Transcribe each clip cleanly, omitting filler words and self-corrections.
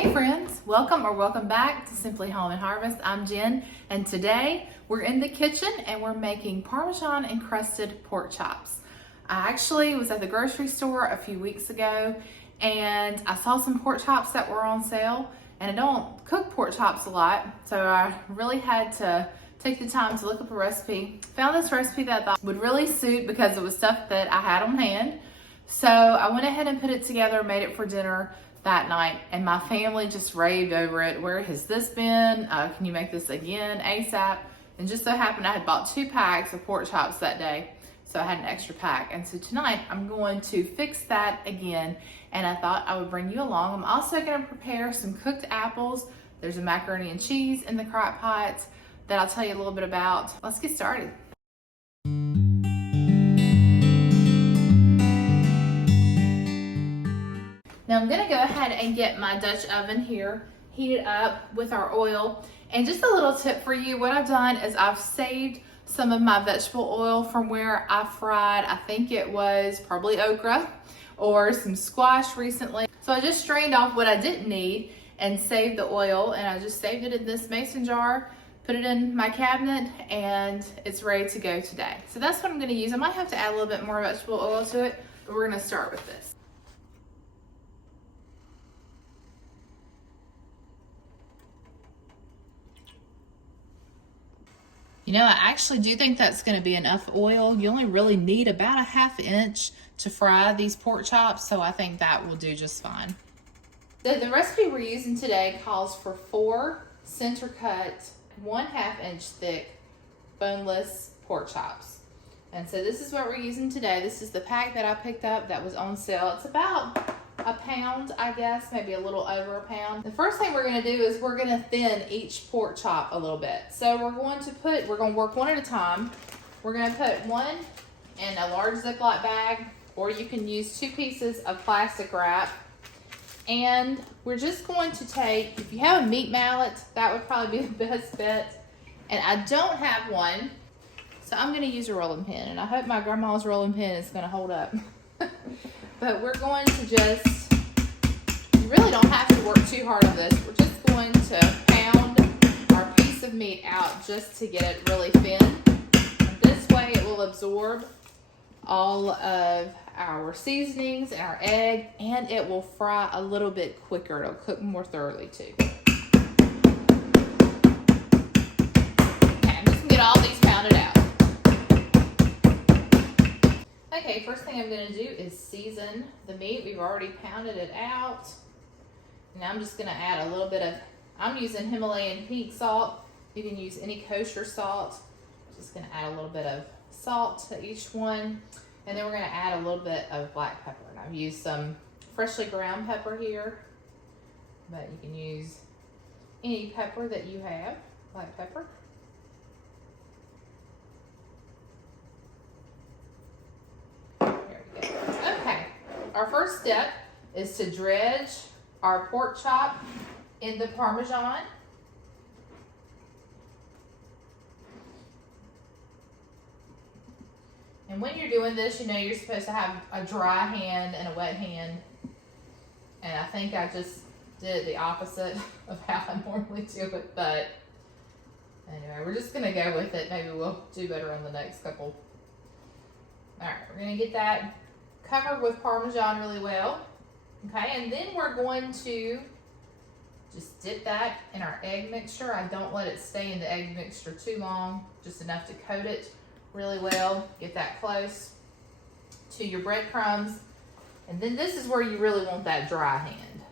Hey friends, welcome back to Simply Home and Harvest. I'm Jen, and today we're in the kitchen and we're making Parmesan Encrusted pork chops. I actually was at the grocery store a few weeks ago and I saw some pork chops that were on sale, and I don't cook pork chops a lot, so I really had to take the time to look up a recipe. Found this recipe that I thought would really suit because it was stuff that I had on hand. So I went ahead and put it together, made it for dinner that night, and my family just raved over it. Where has this been? Can you make this again ASAP? And just so happened I had bought 2 packs of pork chops that day, so I had an extra pack. And so tonight I'm going to fix that again, and I thought I would bring you along. I'm also going to prepare some cooked apples. There's a macaroni and cheese in the crock pot that I'll tell you a little bit about. Let's get started. Now I'm gonna go ahead and get my Dutch oven here heated up with our oil. And just a little tip for you, what I've done is I've saved some of my vegetable oil from where I fried, I think it was probably okra or some squash recently. So I just strained off what I didn't need and saved the oil, and I just saved it in this mason jar, put it in my cabinet, and it's ready to go today. So that's what I'm gonna use. I might have to add a little bit more vegetable oil to it, but we're gonna start with this. You know, I actually do think that's going to be enough oil. You only really need about a 1/2 inch to fry these pork chops, so I think that will do just fine. So the recipe we're using today calls for 4 center cut, 1/2 inch thick, boneless pork chops. And so this is what we're using today. This is the pack that I picked up that was on sale. It's about a pound, I guess, maybe a little over a pound. The first thing we're gonna do is we're gonna thin each pork chop a little bit. So we're gonna work one at a time. We're gonna put one in a large Ziploc bag, or you can use 2 pieces of plastic wrap. And we're just going to take, if you have a meat mallet, that would probably be the best bet. And I don't have one, so I'm gonna use a rolling pin. And I hope my grandma's rolling pin is gonna hold up. But we're going to just, you really don't have to work too hard on this. We're just going to pound our piece of meat out just to get it really thin. And this way it will absorb all of our seasonings and our egg, and it will fry a little bit quicker. It'll cook more thoroughly too. Okay, I'm just gonna get all these pounded out. Okay, first thing I'm gonna do is season the meat. We've already pounded it out. And I'm just gonna add a little bit of, I'm using Himalayan pink salt. You can use any kosher salt. Just gonna add a little bit of salt to each one. And then we're gonna add a little bit of black pepper. And I've used some freshly ground pepper here, but you can use any pepper that you have, black pepper. Our first step is to dredge our pork chop in the Parmesan. And when you're doing this, you know you're supposed to have a dry hand and a wet hand. And I think I just did the opposite of how I normally do it, but anyway, we're just gonna go with it. Maybe we'll do better on the next couple. All right, we're gonna get that covered with Parmesan really well. Okay, and then we're going to just dip that in our egg mixture. I don't let it stay in the egg mixture too long, just enough to coat it really well. Get that close to your breadcrumbs. And then this is where you really want that dry hand.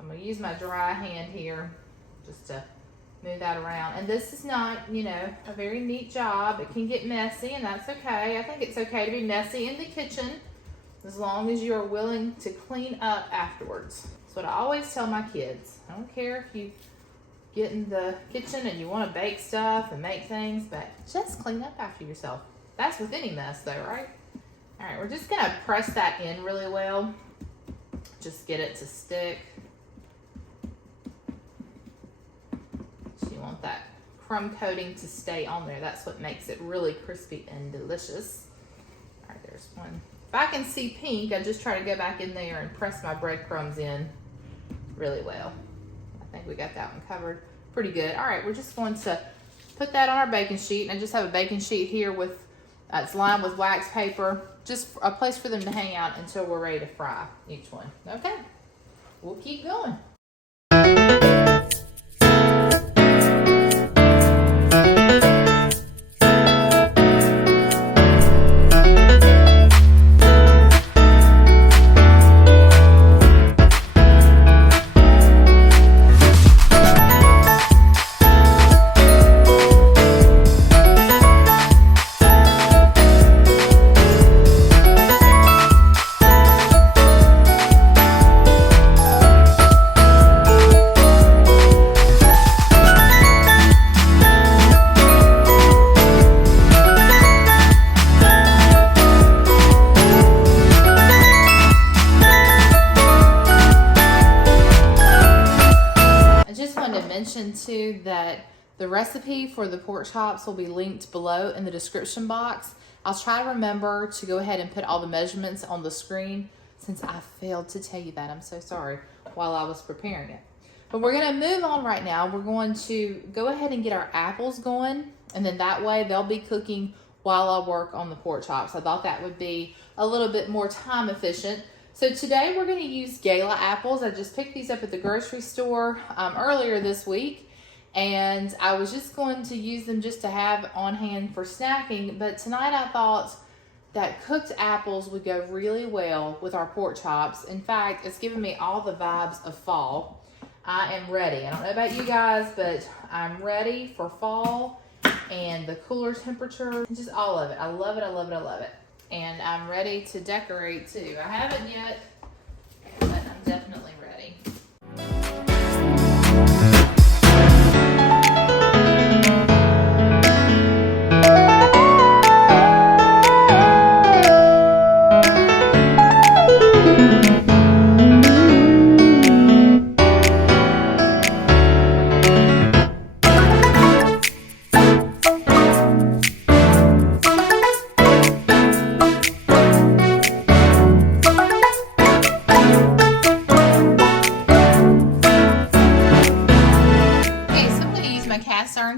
I'm gonna use my dry hand here just to move that around. And this is not, you know, a very neat job. It can get messy, and that's okay. I think it's okay to be messy in the kitchen as long as you are willing to clean up afterwards. That's what I always tell my kids. I don't care if you get in the kitchen and you want to bake stuff and make things, but just clean up after yourself. That's with any mess though, right? All right, we're just gonna press that in really well. Just get it to stick. You want that crumb coating to stay on there. That's what makes it really crispy and delicious. All right, there's one. If I can see pink, I just try to go back in there and press my breadcrumbs in really well. I think we got that one covered pretty good. All right, we're just going to put that on our baking sheet. And I just have a baking sheet here with, it's lined with wax paper, just a place for them to hang out until we're ready to fry each one. Okay, we'll keep going. Too, that the recipe for the pork chops will be linked below in the description box. I'll try to remember to go ahead and put all the measurements on the screen since I failed to tell you that. I'm so sorry while I was preparing it. But we're going to move on right now. We're going to go ahead and get our apples going, and then that way they'll be cooking while I work on the pork chops. I thought that would be a little bit more time efficient. So today we're going to use Gala apples. I just picked these up at the grocery store earlier this week. And I was just going to use them just to have on hand for snacking. But tonight I thought that cooked apples would go really well with our pork chops. In fact, it's giving me all the vibes of fall. I am ready. I don't know about you guys, but I'm ready for fall and the cooler temperature. Just all of it. I love it, I love it, I love it. And I'm ready to decorate too. I haven't yet, but I'm definitely ready.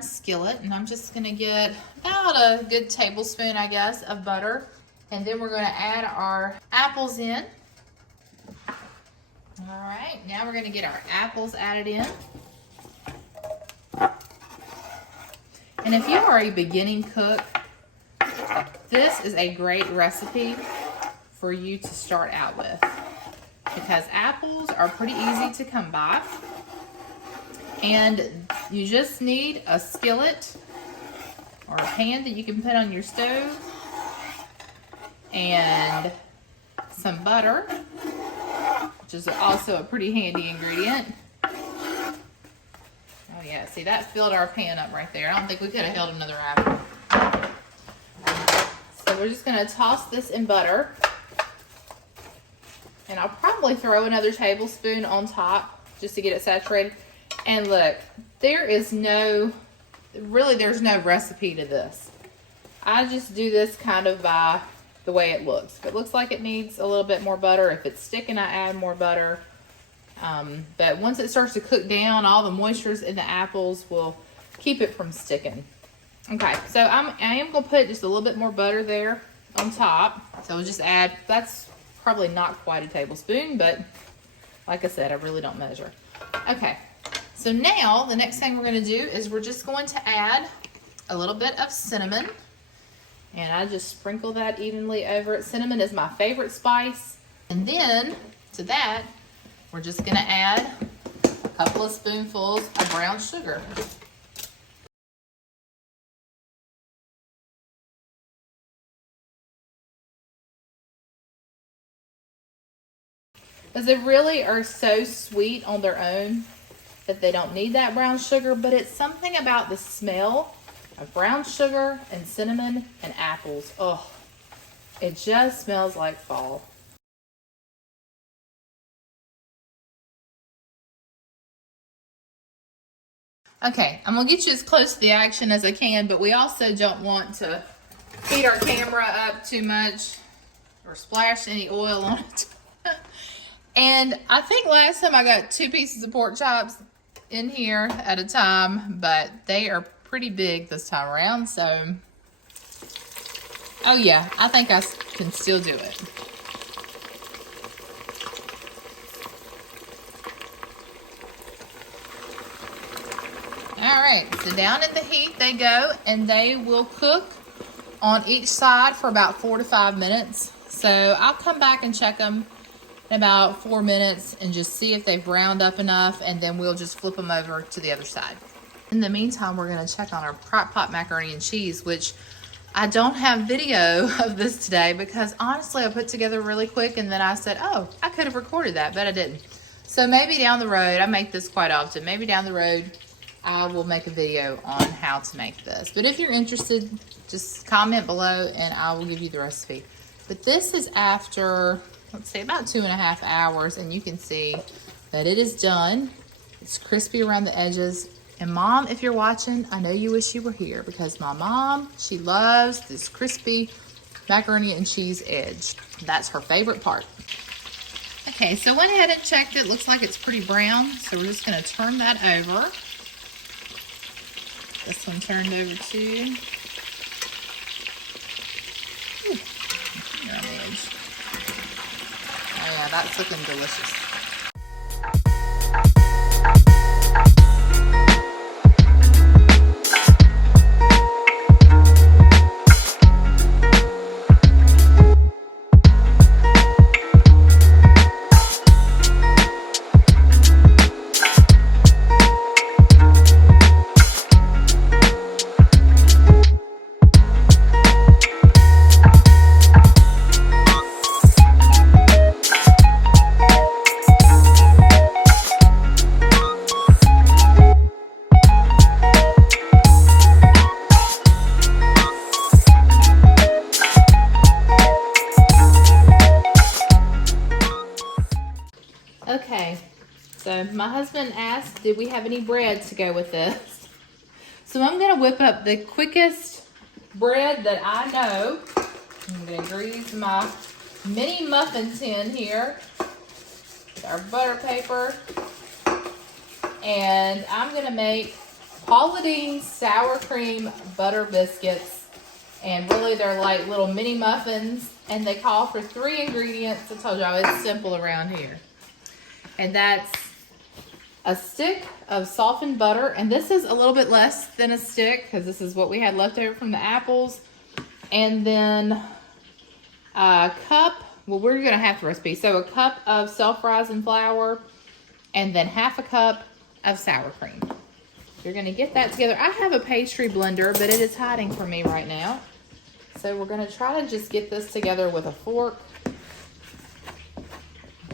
Skillet, and I'm just gonna get about a good tablespoon, I guess, of butter, and then we're gonna add our apples in. All right, now we're gonna get our apples added in. And if you are a beginning cook, this is a great recipe for you to start out with, because apples are pretty easy to come by. And you just need a skillet or a pan that you can put on your stove and some butter, which is also a pretty handy ingredient. Oh yeah, see, that filled our pan up right there. I don't think we could have held another apple. So we're just gonna toss this in butter. And I'll probably throw another tablespoon on top just to get it saturated. And look, there's no recipe to this. I just do this kind of by the way it looks. If it looks like it needs a little bit more butter, if it's sticking, I add more butter. But once it starts to cook down, all the moistures in the apples will keep it from sticking. Okay, so I am going to put just a little bit more butter there on top. So we'll just add, that's probably not quite a tablespoon, but like I said, I really don't measure. Okay. So now, the next thing we're going to do is we're just going to add a little bit of cinnamon. And I just sprinkle that evenly over it. Cinnamon is my favorite spice. And then, to that, we're just going to add a couple of spoonfuls of brown sugar. Because they really are so sweet on their own that they don't need that brown sugar, but it's something about the smell of brown sugar and cinnamon and apples. Oh, it just smells like fall. Okay, I'm gonna get you as close to the action as I can, but we also don't want to heat our camera up too much or splash any oil on it. And I think last time I got 2 pieces of pork chops in here at a time, but they are pretty big this time around, so. Oh yeah, I think I can still do it. All right, so down in the heat they go, and they will cook on each side for about 4 to 5 minutes. So I'll come back and check them in about 4 minutes and just see if they've browned up enough, and then we'll just flip them over to the other side. In the meantime, we're gonna check on our crock pot macaroni and cheese, which I don't have video of this today because honestly I put together really quick and then I said, oh, I could have recorded that, but I didn't. So maybe down the road, I make this quite often, maybe down the road I will make a video on how to make this. But if you're interested, just comment below and I will give you the recipe. But this is after, let's say about 2.5 hours, and you can see that it is done. It's crispy around the edges. And Mom, if you're watching, I know you wish you were here because my mom, she loves this crispy macaroni and cheese edge. That's her favorite part. Okay, so went ahead and checked it. Looks like it's pretty brown. So we're just gonna turn that over. This one turned over too. Ooh, on the edge. Oh yeah, that's looking delicious. Okay, so my husband asked, did we have any bread to go with this? So I'm gonna whip up the quickest bread that I know. I'm gonna grease my mini muffin tin here with our butter paper. And I'm gonna make Paula Deen's sour cream butter biscuits. And really they're like little mini muffins, and they call for 3 ingredients. I told y'all it's simple around here. And that's a stick of softened butter. And this is a little bit less than a stick because this is what we had left over from the apples. And then a cup, well, we're gonna have the recipe. So a cup of self-rising flour and then half a cup of sour cream. You're gonna get that together. I have a pastry blender, but it is hiding from me right now. So we're gonna try to just get this together with a fork.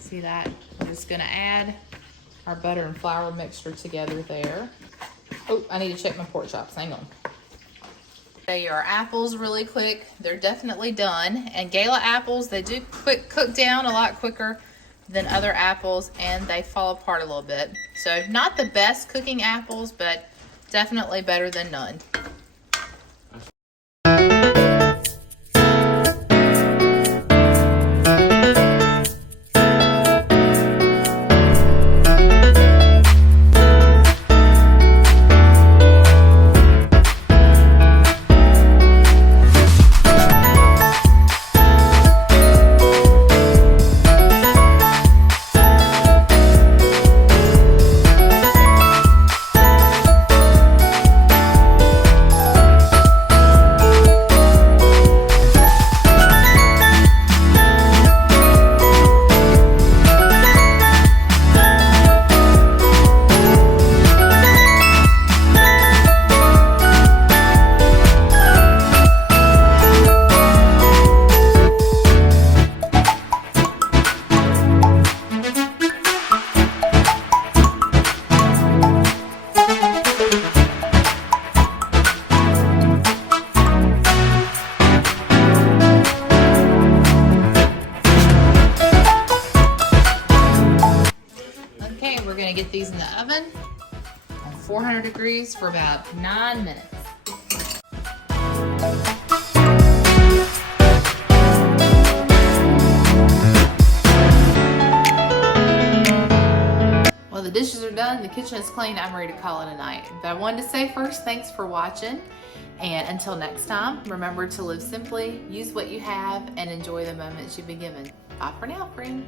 See that? We're just gonna add our butter and flour mixture together there. Oh, I need to check my pork chops, hang on. They are apples really quick. They're definitely done. And Gala apples, they do cook down a lot quicker than other apples, and they fall apart a little bit. So not the best cooking apples, but definitely better than none. Get these in the oven on 400 degrees for about 9 minutes. dishes are done, the kitchen is clean, I'm ready to call it a night. But I wanted to say first, thanks for watching. And until next time, remember to live simply, use what you have, and enjoy the moments you've been given. Bye for now, friend.